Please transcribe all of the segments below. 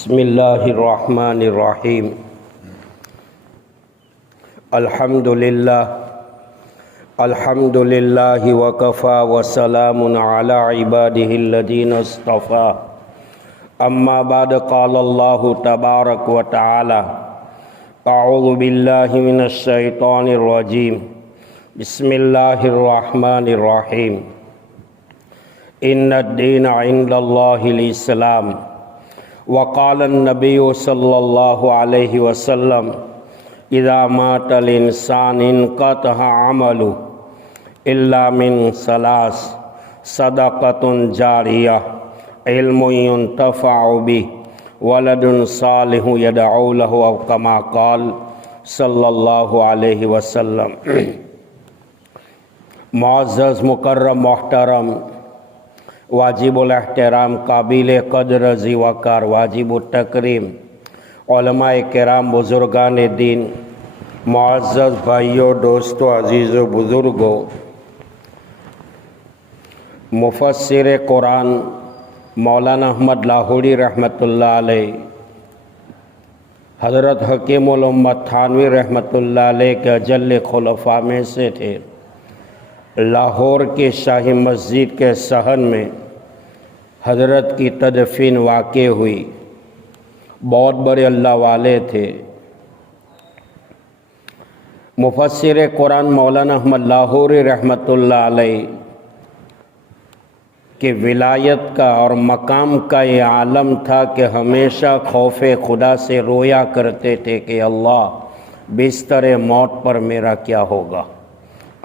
بسم اللہ الرحمن الرحیم الحمد للہ وکفا وسلام علی عبادہ الذین اصطفا اما بعد قال اللہ تبارک وتعالی اعوذ باللہ من الشیطان الرجیم بسم اللہ الرحمن الرحیم ان الدین عند اللہ الاسلام وقال النبی صلی اللہ علیہ وسلم اذا مات الانسان انقطع عمله الا من ثلاث صدقۃ جاریہ علم ينتفع به ولد صالح يدعو له او كما قال صلی اللہ علیہ وسلم۔ معزز مکرم محترم واجب الاحترام قابل قدر ذی وقار واجب التکریم علماء کرام بزرگان دین معزز بھائیوں دوستوں عزیز و بزرگوں، مفسر قرآن مولانا احمد لاہوری رحمۃ اللہ علیہ، حضرت حکیم الامت تھانوی رحمۃ اللہ علیہ کے اجل خلفاء میں سے تھے۔ لاہور کے شاہی مسجد کے صحن میں حضرت کی تدفین واقع ہوئی۔ بہت بڑے اللہ والے تھے۔ مفسر قرآن مولانا احمد لاہوری رحمۃ اللہ علیہ کہ ولایت کا اور مقام کا یہ عالم تھا کہ ہمیشہ خوف خدا سے رویا کرتے تھے کہ اللہ بستر موت پر میرا کیا ہوگا،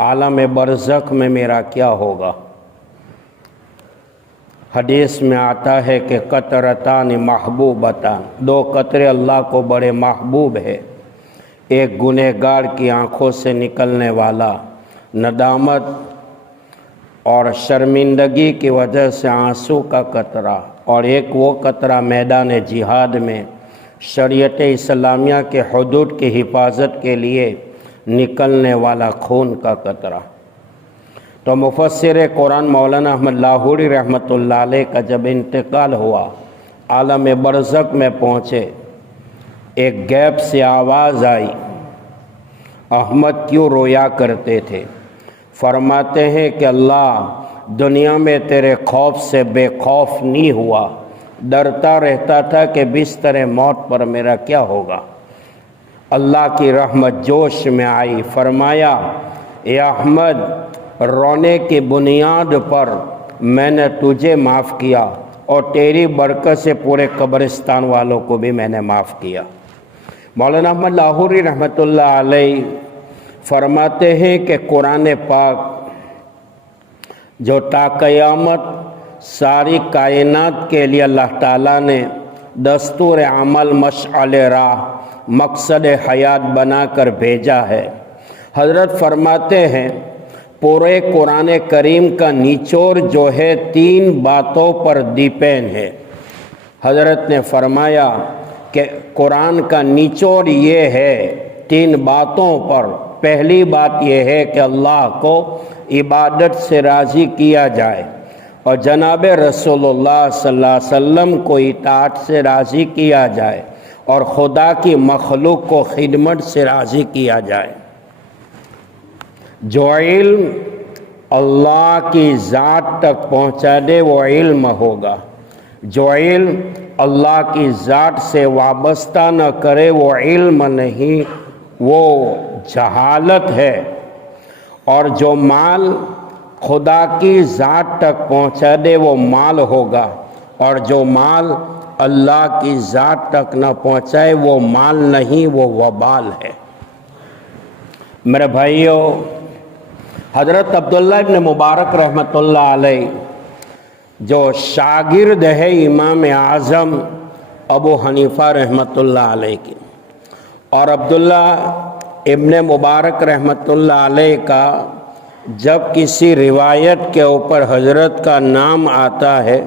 عالم برزخ میں میرا کیا ہوگا۔ حدیث میں آتا ہے کہ قطرتان محبوبتان، دو قطرے اللہ کو بڑے محبوب ہے، ایک گنہگار کی آنکھوں سے نکلنے والا ندامت اور شرمندگی کی وجہ سے آنسو کا قطرہ، اور ایک وہ قطرہ میدان جہاد میں شریعت اسلامیہ کے حدود کی حفاظت کے لیے نکلنے والا خون کا قطرہ۔ تو مفسر قرآن مولانا احمد لاہوری رحمۃ اللہ علیہ کا جب انتقال ہوا، عالم برزخ میں پہنچے، ایک غیب سے آواز آئی، احمد کیوں رویا کرتے تھے؟ فرماتے ہیں کہ اللہ دنیا میں تیرے خوف سے بے خوف نہیں ہوا، ڈرتا رہتا تھا کہ بستر موت پر میرا کیا ہوگا۔ اللہ کی رحمت جوش میں آئی، فرمایا اے احمد رونے کی بنیاد پر میں نے تجھے معاف کیا اور تیری برکت سے پورے قبرستان والوں کو بھی میں نے معاف کیا۔ مولانا احمد لاہوری رحمۃ اللہ علیہ فرماتے ہیں کہ قرآن پاک جو تا قیامت ساری کائنات کے لیے اللہ تعالیٰ نے دستور عمل مشعل راہ مقصد حیات بنا کر بھیجا ہے، حضرت فرماتے ہیں پورے قرآن کریم کا نچوڑ جو ہے تین باتوں پر ڈیپینڈ ہے۔ حضرت نے فرمایا کہ قرآن کا نچوڑ یہ ہے تین باتوں پر۔ پہلی بات یہ ہے کہ اللہ کو عبادت سے راضی کیا جائے اور جناب رسول اللہ صلی اللہ علیہ وسلم کو اطاعت سے راضی کیا جائے اور خدا کی مخلوق کو خدمت سے راضی کیا جائے۔ جو علم اللہ کی ذات تک پہنچا دے وہ علم ہوگا، جو علم اللہ کی ذات سے وابستہ نہ کرے وہ علم نہیں، وہ جہالت ہے۔ اور جو مال خدا کی ذات تک پہنچا دے وہ مال ہوگا، اور جو مال اللہ کی ذات تک نہ پہنچائے وہ مال نہیں، وہ وبال ہے۔ میرے بھائیوں، حضرت عبداللہ ابن مبارک رحمۃ اللہ علیہ جو شاگرد ہے امام اعظم ابو حنیفہ رحمۃ اللہ علیہ کی، اور عبداللہ ابن مبارک رحمۃ اللہ علیہ کا جب کسی روایت کے اوپر حضرت کا نام آتا ہے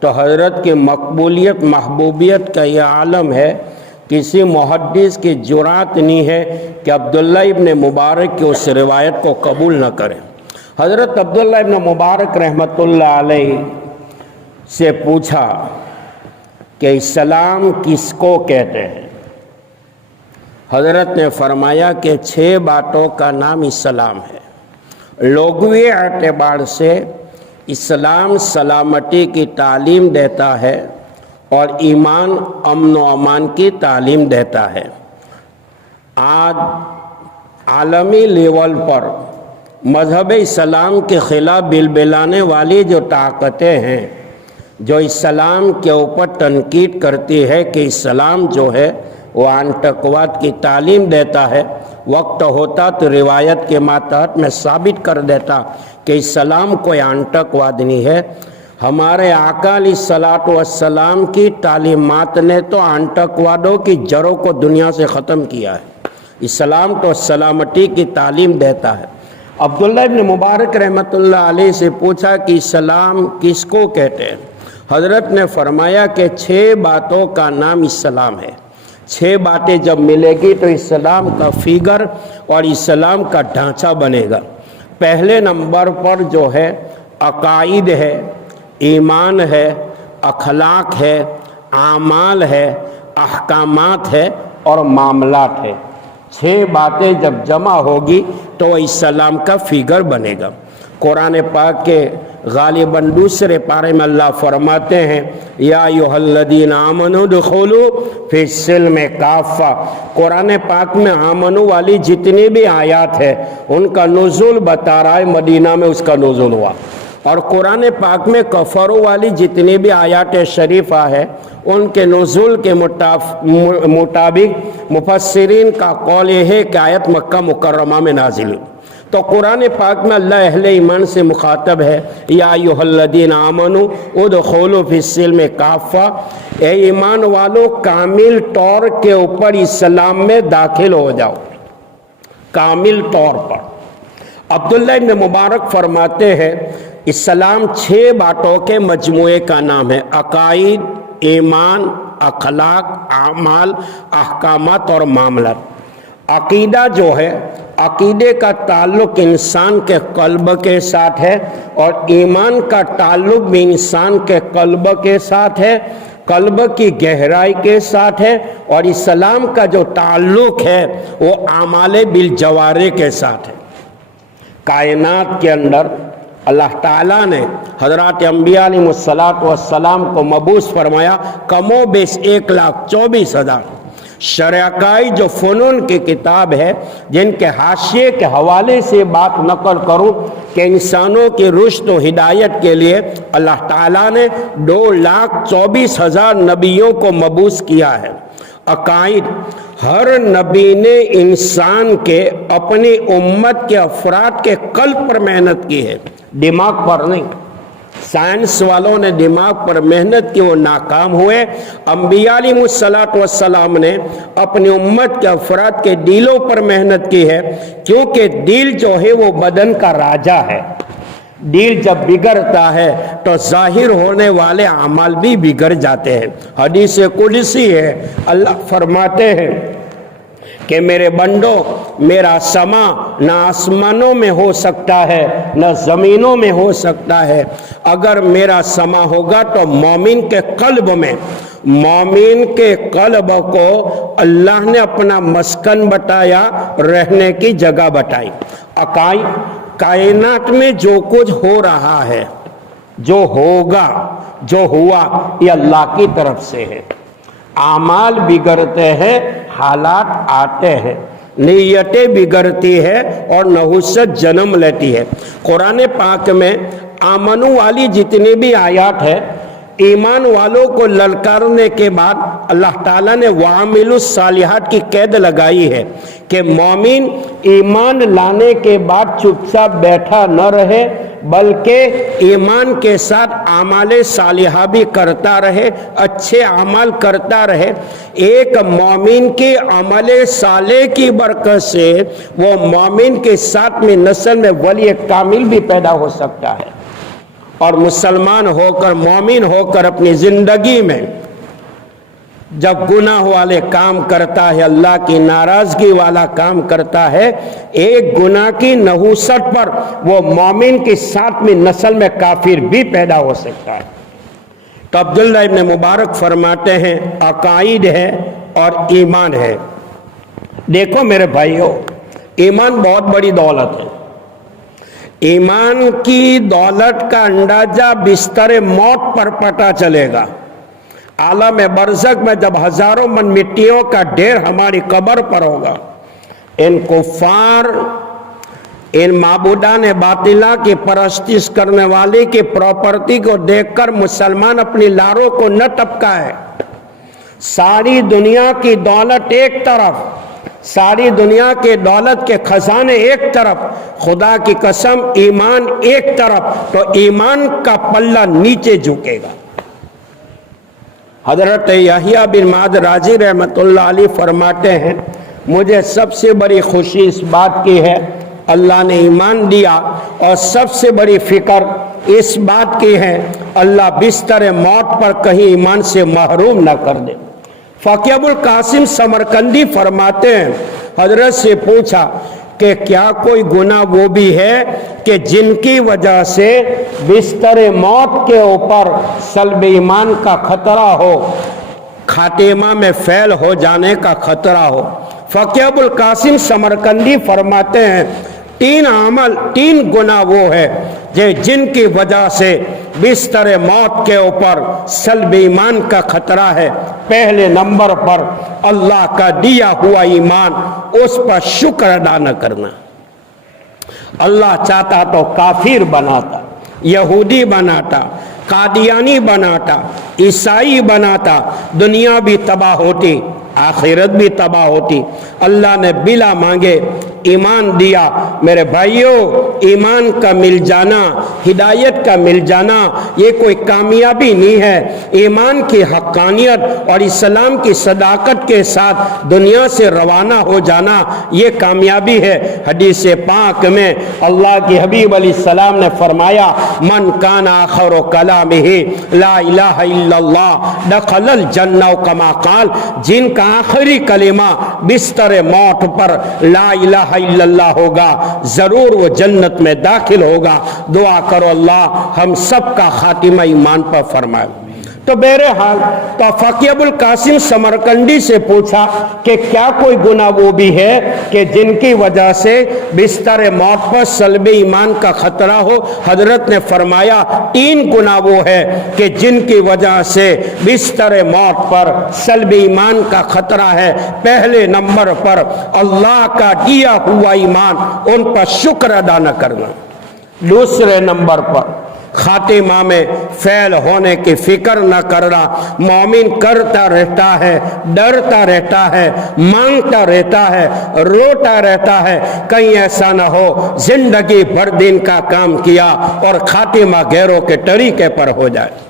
تو حضرت کی مقبولیت محبوبیت کا یہ عالم ہے، کسی محدث کی جرات نہیں ہے کہ عبداللہ ابن مبارک کی اس روایت کو قبول نہ کرے۔ حضرت عبداللہ ابن مبارک رحمۃ اللہ علیہ سے پوچھا کہ اسلام کس کو کہتے ہیں؟ حضرت نے فرمایا کہ 6 باتوں کا نام اسلام ہے۔ لغوی اعتبار سے اسلام سلامتی کی تعلیم دیتا ہے اور ایمان امن و امان کی تعلیم دیتا ہے۔ آج عالمی لیول پر مذہب اسلام کے خلاف بلبلانے والی جو طاقتیں ہیں، جو اسلام کے اوپر تنقید کرتی ہے کہ اسلام جو ہے وہ آتنکواد کی تعلیم دیتا ہے، وقت ہوتا تو روایت کے ماتحت میں ثابت کر دیتا کہ اسلام کوئی آتنکواد نہیں ہے۔ ہمارے آقا علیہ الصلوۃ والسلام کی تعلیمات نے تو آتنکوادوں کی جڑوں کو دنیا سے ختم کیا ہے۔ اسلام تو سلامتی کی تعلیم دیتا ہے۔ عبداللہ ابن مبارک رحمۃ اللہ علیہ سے پوچھا کہ اسلام کس کو کہتے ہیں؟ حضرت نے فرمایا کہ 6 باتوں کا نام اسلام ہے۔ 6 باتیں جب ملے گی تو اسلام کا فگر اور اسلام کا ڈھانچہ بنے گا۔ پہلے نمبر پر جو ہے عقائد ہے، ایمان ہے، اخلاق ہے، اعمال ہے، احکامات ہے اور معاملات ہے۔ 6 باتیں جب جمع ہوگی تو اسلام کا فگر بنے گا۔ قرآن پاک کے غالباً دوسرے پارے میں اللہ فرماتے ہیں یا ایھا الذین آمنوا ادخلوا فی السلم کافہ۔ قرآن پاک میں آمنو والی جتنی بھی آیات ہے ان کا نزول بتا رہا ہے، مدینہ میں اس کا نزول ہوا۔ اور قرآن پاک میں کفروں والی جتنی بھی آیات شریفہ ہے ان کے نزول کے مطابق مفسرین کا قول یہ ہے کہ آیت مکہ مکرمہ میں نازل ہوئی۔ تو قرآن پاک میں اللہ اہل ایمان سے مخاطب ہے یا ایھا الذین آمنوا ادخلوا فی السلم کافہ، اے ایمان والو کامل طور کے اوپر اسلام میں داخل ہو جاؤ، کامل طور پر۔ عبداللہ ابن مبارک فرماتے ہیں اسلام 6 باتوں کے مجموعے کا نام ہے: عقائد، ایمان، اخلاق، اعمال، احکامات اور معاملات۔ عقیدہ جو ہے، عقیدے کا تعلق انسان کے قلب کے ساتھ ہے اور ایمان کا تعلق بھی انسان کے قلب کے ساتھ ہے، قلب کی گہرائی کے ساتھ ہے، اور اسلام کا جو تعلق ہے وہ اعمال بالجوارح کے ساتھ ہے۔ کائنات کے اندر اللہ تعالیٰ نے حضرات انبیاء علیہ السلام کو مبعوث فرمایا، کم و بیش 1,24,000۔ شرع عقائد جو فنون کی کتاب ہے، جن کے حاشیے کے حوالے سے بات نقل کروں کہ انسانوں کی رشد و ہدایت کے لیے اللہ تعالیٰ نے 2,24,000 نبیوں کو مبعوث کیا ہے۔ عقائد، ہر نبی نے انسان کے اپنی امت کے افراد کے قلب پر محنت کی ہے، دماغ پر نہیں۔ سائنس والوں نے دماغ پر محنت کی، وہ ناکام ہوئے۔ انبیاء علیہ السلام نے اپنی امت کے افراد کے دلوں پر محنت کی ہے، کیونکہ دل جو ہے وہ بدن کا راجا ہے۔ دل جب بگڑتا ہے تو ظاہر ہونے والے اعمال بھی بگڑ جاتے ہیں۔ حدیث قدسی ہے، اللہ فرماتے ہیں کہ میرے بندو، میرا سما نہ آسمانوں میں ہو سکتا ہے نہ زمینوں میں ہو سکتا ہے، اگر میرا سما ہوگا تو مومن کے قلب میں۔ مومن کے قلب کو اللہ نے اپنا مسکن بتایا، رہنے کی جگہ بتائی۔ عقائد، کائنات میں جو کچھ ہو رہا ہے، جو ہوگا، جو ہوا، یہ اللہ کی طرف سے ہے۔ اعمال بگڑتے ہیں، حالات آتے ہیں، نیتیں بگڑتی ہے اور نحوست جنم لیتی ہے۔ قرآن پاک میں آمنو والی جتنی بھی آیات ہے، ایمان والوں کو للکارنے کے بعد اللہ تعالیٰ نے وَعَمِلُوا الصَّالِحَاتِ کی قید لگائی ہے کہ مومن ایمان لانے کے بعد چپ چاپ بیٹھا نہ رہے، بلکہ ایمان کے ساتھ اعمال صالحہ بھی کرتا رہے، اچھے اعمال کرتا رہے۔ ایک مومن کے عمل صالح کی برکت سے وہ مومن کے ساتھ میں نسل میں ولی کامل بھی پیدا ہو سکتا ہے، اور مسلمان ہو کر، مومن ہو کر اپنی زندگی میں جب گناہ والے کام کرتا ہے، اللہ کی ناراضگی والا کام کرتا ہے، ایک گناہ کی نحوست پر وہ مومن کے ساتھ میں نسل میں کافر بھی پیدا ہو سکتا ہے۔ تو عبداللہ ابن مبارک فرماتے ہیں عقائد ہے اور ایمان ہے۔ دیکھو میرے بھائیو، ایمان بہت بڑی دولت ہے۔ ایمان کی دولت کا اندازہ بستر موت پر پتہ چلے گا۔ عالم برزخ میں جب ہزاروں من مٹیوں کا ڈھیر ہماری قبر پر ہوگا، ان کفار، ان معبودان باطلہ کی پرستش کرنے والے کی پراپرٹی کو دیکھ کر مسلمان اپنی لاروں کو نہ ٹپکائے۔ ساری دنیا کی دولت ایک طرف، ساری دنیا کے دولت کے خزانے ایک طرف، خدا کی قسم ایمان ایک طرف، تو ایمان کا پلہ نیچے جھکے گا۔ حضرت یحییٰ بن معاذ رازی رحمۃ اللہ علیہ فرماتے ہیں مجھے سب سے بڑی خوشی اس بات کی ہے اللہ نے ایمان دیا، اور سب سے بڑی فکر اس بات کی ہے اللہ بستر موت پر کہیں ایمان سے محروم نہ کر دے۔ فقیہ ابو القاسم سمرقندی فرماتے ہیں حضرت سے پوچھا کہ کیا کوئی گناہ وہ بھی ہے کہ جن کی وجہ سے بستر موت کے اوپر سلب ایمان کا خطرہ ہو، خاتمہ میں فیل ہو جانے کا خطرہ ہو؟ فقیہ ابو القاسم سمرقندی فرماتے ہیں تین گناہ وہ ہے جن کی وجہ سے بستر موت کے اوپر سلب ایمان کا خطرہ ہے۔ پہلے نمبر پر اللہ کا دیا ہوا ایمان، اس پر شکر ادا نہ کرنا۔ اللہ چاہتا تو کافر بناتا، یہودی بناتا، قادیانی بناتا، عیسائی بناتا، دنیا بھی تباہ ہوتی، آخرت بھی تباہ ہوتی۔ اللہ نے بلا مانگے ایمان دیا۔ میرے بھائیوں، ایمان کا مل جانا، ہدایت کا مل جانا یہ کوئی کامیابی نہیں ہے۔ ایمان کی حقانیت اور اسلام کی صداقت کے ساتھ دنیا سے روانہ ہو جانا یہ کامیابی ہے۔ حدیث پاک میں اللہ کے حبیب علیہ السلام نے فرمایا من کان آخر کلامہ لا الہ الا اللہ دخل الجنہ، کما قال جن کا آخری کلمہ بستر موت پر لا الہ الا اللہ ہوگا ضرور وہ جنت میں داخل ہوگا۔ دعا کرو اللہ ہم سب کا خاتمہ ایمان پر فرمائے۔ تو بہرحال تو فقیہ ابو القاسم سمرقندی سے پوچھا کہ کیا کوئی گناہ وہ بھی ہے کہ جن کی وجہ سے بستر موت پر سلب ایمان کا خطرہ ہو؟ حضرت نے فرمایا 3 گناہ وہ ہے کہ جن کی وجہ سے بستر موت پر سلب ایمان کا خطرہ ہے۔ پہلے نمبر پر اللہ کا دیا ہوا ایمان، ان پر شکر ادا نہ کرنا۔ دوسرے نمبر پر خاتمہ میں فیل ہونے کی فکر نہ کرنا۔ مومن کرتا رہتا ہے، ڈرتا رہتا ہے، مانگتا رہتا ہے، روتا رہتا ہے، کہیں ایسا نہ ہو زندگی بھر دین کا کام کیا اور خاتمہ غیروں کے طریقے پر ہو جائے۔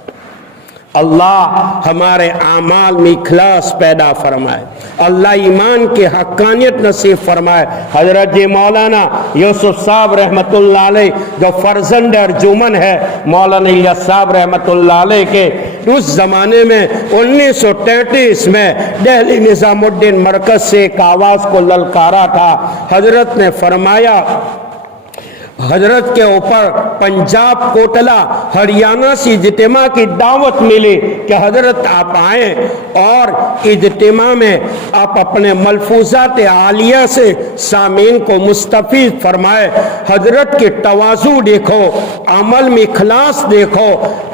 اللہ ہمارے اعمال میں اخلاص پیدا فرمائے، اللہ ایمان کی حقانیت نصیب فرمائے۔ حضرت جی مولانا یوسف صاحب رحمت اللہ علیہ جو فرزند ارجمن ہے مولانا الیاس صاحب رحمت اللہ علیہ کے، اس زمانے میں 1933 میں دہلی نظام الدین مرکز سے ایک آواز کو للکارا تھا۔ حضرت نے فرمایا حضرت کے اوپر پنجاب کوٹلہ ہریانہ سے اجتماع کی دعوت ملی کہ حضرت آپ آئیں اور اجتماع میں آپ اپنے ملفوظات عالیہ سے سامعین کو مستفید فرمائے۔ حضرت کی تواضع دیکھو، عمل میں اخلاص دیکھو،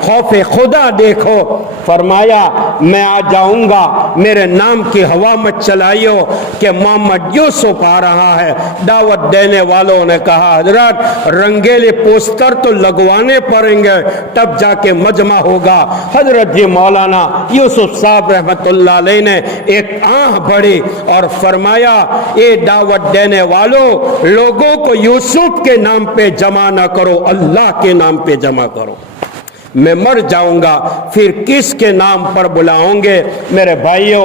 خوف خدا دیکھو۔ فرمایا میں آ جاؤں گا، میرے نام کی ہوا مت چلائیو کہ محمد یوسف آ رہا ہے۔ دعوت دینے والوں نے کہا حضرت رنگیلے پوسٹر تو لگوانے پڑیں گے تب جا کے مجمع ہوگا۔ حضرت جی مولانا یوسف صاحب رحمت اللہ علیہ نے ایک آہ بھری اور فرمایا اے دعوت دینے والوں، لوگوں کو یوسف کے نام پہ جمع نہ کرو، اللہ کے نام پہ جمع کرو۔ میں مر جاؤں گا پھر کس کے نام پر بلاؤں گے؟ میرے بھائیوں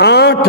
8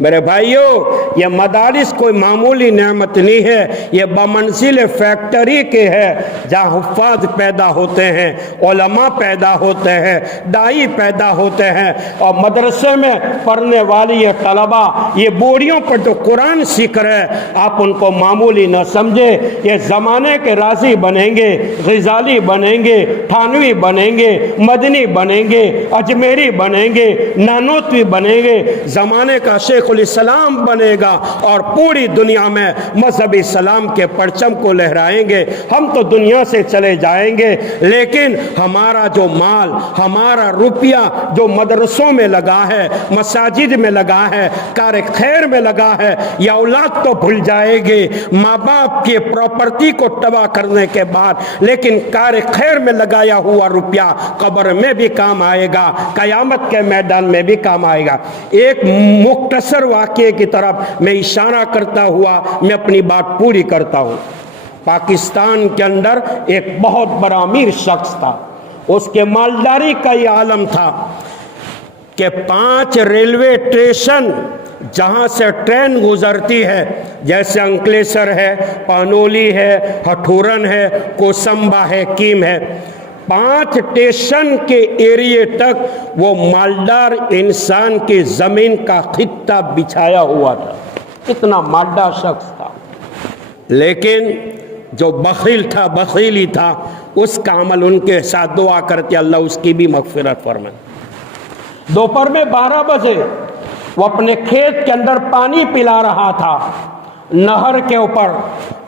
میرے بھائیوں، یہ مدارس کوئی معمولی نعمت نہیں ہے، یہ بمنزل فیکٹری کے ہے جہاں حفاظ پیدا ہوتے ہیں، علماء پیدا ہوتے ہیں، دائی پیدا ہوتے ہیں، اور مدرسے میں پڑھنے والی یہ طلباء، یہ بوڑھیوں پر جو قرآن سیکھ رہے ہیں، آپ ان کو معمولی نہ سمجھے، یہ زمانے کے راضی بنیں گے، غزالی بنیں گے، تھانوی بنیں گے، مدنی بنیں گے، اجمیری بنیں گے، نانوتوی بنیں گے، زمانے کا شیخ الاسلام بنے گا، اور پوری دنیا میں مذہب اسلام کے پرچم کو لہرائیں گے۔ ہم تو دنیا سے چلے جائیں گے، لیکن ہمارا جو مال، ہمارا روپیہ جو مدرسوں میں لگا ہے، مساجد میں لگا ہے، کار خیر میں لگا ہے، یہ اولاد تو بھول جائے گے ماں باپ کی پراپرٹی کو تباہ کرنے کے بعد، لیکن کار خیر میں لگایا ہوا روپیہ قبر میں بھی کام آئے گا، قیامت کے میدان میں بھی کام آئے گا۔ ایک مختصر واقعے کی طرف میں اشارہ کرتا ہوا میں اپنی بات پوری کرتا ہوں۔ پاکستان کے اندر ایک بہت بڑا امیر شخص تھا، اس کے مالداری کا یہ عالم تھا کہ 5 ریلوے اسٹیشن جہاں سے ٹرین گزرتی ہے، جیسے انکلیسر ہے، پانولی ہے، ہٹھورن ہے، کوسمبا ہے، کیم ہے، 5 اسٹیشن کے ایریے تک وہ مالدار انسان کی زمین کا خطہ بچھایا ہوا تھا، اتنا مالدار شخص تھا۔ لیکن جو بخیل تھا، بخیلی تھا، اس کا عمل ان کے ساتھ دعا کرتے اللہ اس کی بھی مغفرت فرمائے۔ دوپہر میں 12 بجے وہ اپنے کھیت کے اندر پانی پلا رہا تھا، نہر کے اوپر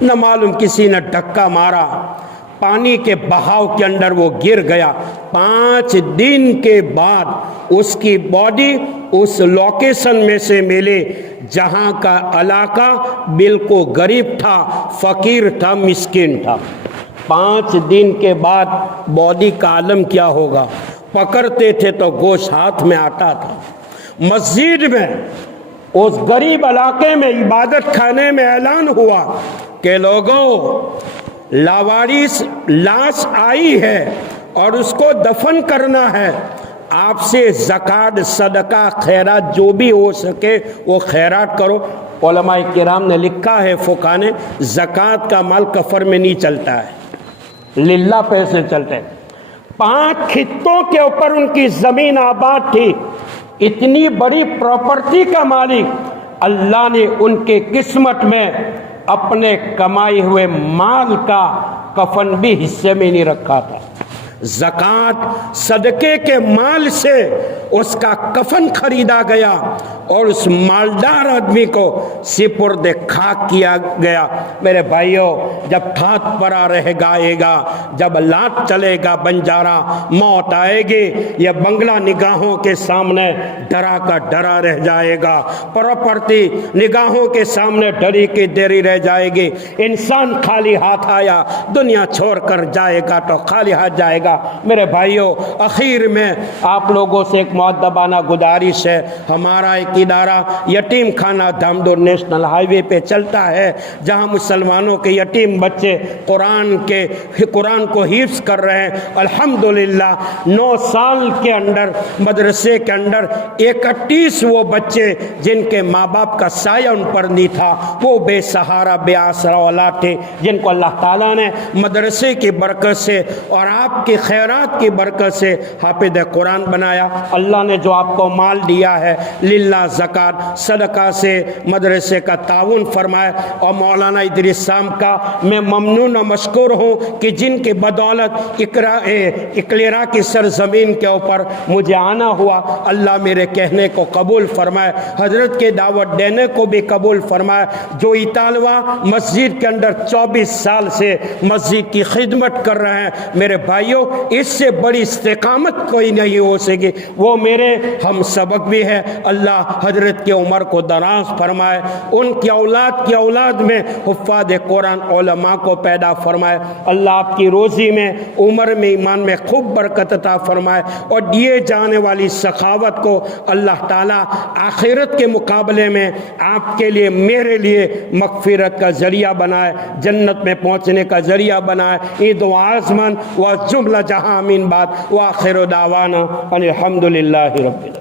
نہ معلوم کسی نے دھکا مارا، پانی کے بہاؤ کے اندر وہ گر گیا۔ 5 دن کے بعد اس کی باڈی اس لوکیشن میں سے ملے جہاں کا علاقہ بالکل غریب تھا، فقیر تھا، مسکین تھا۔ 5 دن کے بعد باڈی کا عالم کیا ہوگا؟ پکڑتے تھے تو گوشت ہاتھ میں آتا تھا۔ مسجد میں اس غریب علاقے میں عبادت خانے میں اعلان ہوا کہ لوگوں، لاوارث لاش آئی ہے اور اس کو دفن کرنا ہے، آپ سے زکوٰۃ، صدقہ، خیرات جو بھی ہو سکے وہ خیرات کرو۔ علماء کرام نے لکھا ہے، فقہا نے، زکوٰۃ کا مال کفر میں نہیں چلتا ہے، للہ پیسے چلتے ہیں۔ 5 خطوں کے اوپر ان کی زمین آباد تھی، اتنی بڑی پراپرٹی کا مالک، اللہ نے ان کے قسمت میں اپنے کمائے ہوئے مال کا کفن بھی حصے میں نہیں رکھا تھا۔ زکوٰۃ، صدقے کے مال سے اس کا کفن خریدا گیا اور اس مالدار آدمی کو سپرد خاک کیا گیا۔ میرے بھائیوں، جب ٹھات پرا رہ گائے گا، جب لات چلے گا بنجارا، موت آئے گی، یہ بنگلہ نگاہوں کے سامنے ڈرا کا ڈرا رہ جائے گا، پراپرٹی نگاہوں کے سامنے ڈری کی ڈری رہ جائے گی۔ انسان خالی ہاتھ آیا، دنیا چھوڑ کر جائے گا تو خالی ہاتھ جائے گا۔ میرے بھائیوں، اخیر میں آپ لوگوں سے ایک مؤدبانہ گزارش ہے، ہمارا ایک ادارہ یتیم خانہ دامدور نیشنل ہائی وے پہ چلتا ہے، جہاں مسلمانوں کے یتیم بچے قرآن کو حفظ کر رہے ہیں۔ الحمدللہ 9 سال کے اندر مدرسے کے اندر 31 وہ بچے جن کے ماں باپ کا سایہ ان پر نہیں تھا، وہ بے سہارا، بے آسرا اولاد تھے، جن کو اللہ تعالیٰ نے مدرسے کی برکت سے اور آپ کی خیرات کی برکت سے حافظ قرآن بنایا۔ اللہ نے جو آپ کو مال دیا ہے، للہ زکوٰۃ، صدقہ سے مدرسے کا تعاون فرمائے۔ اور مولانا ادریس صاحب کا میں ممنون و مشکور ہوں کہ جن کی بدولت اکلیرا کی سرزمین کے اوپر مجھے آنا ہوا، اللہ میرے کہنے کو قبول فرمائے، حضرت کے دعوت دینے کو بھی قبول فرمائے۔ جو اطالوہ مسجد کے اندر 24 سال سے مسجد کی خدمت کر رہے ہیں، میرے بھائیوں، اس سے بڑی استقامت کوئی نہیں ہو سکے، وہ میرے ہم سبق بھی ہے۔ اللہ حضرت کی عمر کو دراز فرمائے، ان کی اولاد میں حفاظ قرآن علماء کو پیدا فرمائے۔ اللہ آپ کی روزی میں، عمر میں، ایمان میں خوب برکت عطا فرمائے، اور دیے جانے والی سخاوت کو اللہ تعالیٰ آخرت کے مقابلے میں آپ کے لیے، میرے لیے مغفرت کا ذریعہ بنائے، جنت میں پہنچنے کا ذریعہ بنائے۔ عید و آزمان و جملہ جہاں امین بات، وآخر دعوانا ان الحمدللہ رب العالمین۔